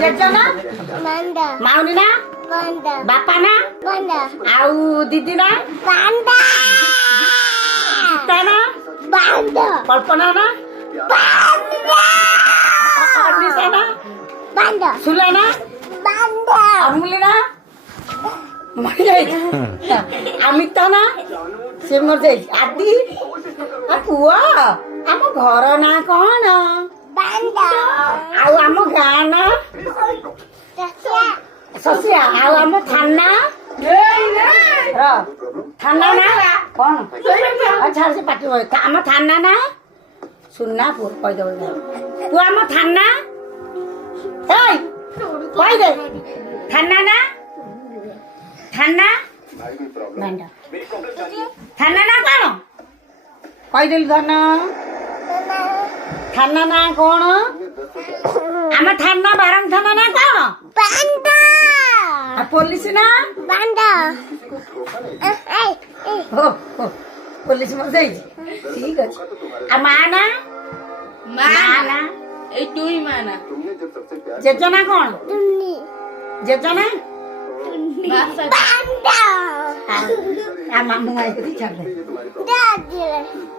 ଜେଜ ନା ମାଉନି ନା ବାପା ନା ଆଉ ଦିଦି ନା ଗୀତା ନା କଳ୍ପନା ନା ଅନିଶା ନା ସୁଲା ନା ଅମୁଲି ନା ମରିଯାଇଛି ଅମିତା ନା ସେ ମରିଯାଇଛି ଆଦି ପୁଅ ଆମ ଘର ନା କଣ ଆଉ ଆମ ଗାଁ ନା ଶଶିଆ ଆଉ ଆମ ଥାନା ଥାନା ନା କଣ ଆଚ୍ଛା ସେ ପାଟି ଆମ ଥାନା ନା ସୁନା ପୁଅ କହିଦେବ ପୁଅ ଆମ ଥାନା କହିଦେ ଥାନା ନା ଥାନା ଥାନା ନା କଣ କହିଦେଲୁ ଧନ ଥାନା ନା କଣ ଆମ ଥାନା ବାରଙ୍ଗ ଥାନା ନା କଣ ପୋଲିସ ନା ପୋଲିସ ମରିଯାଇଛି ଠିକ ଅଛି ଆଉ ମା ନା ଜେଜନା କଣ ଜେଜନା ମାମୁଁ ଆଇ କରି ଛାଡିଲେ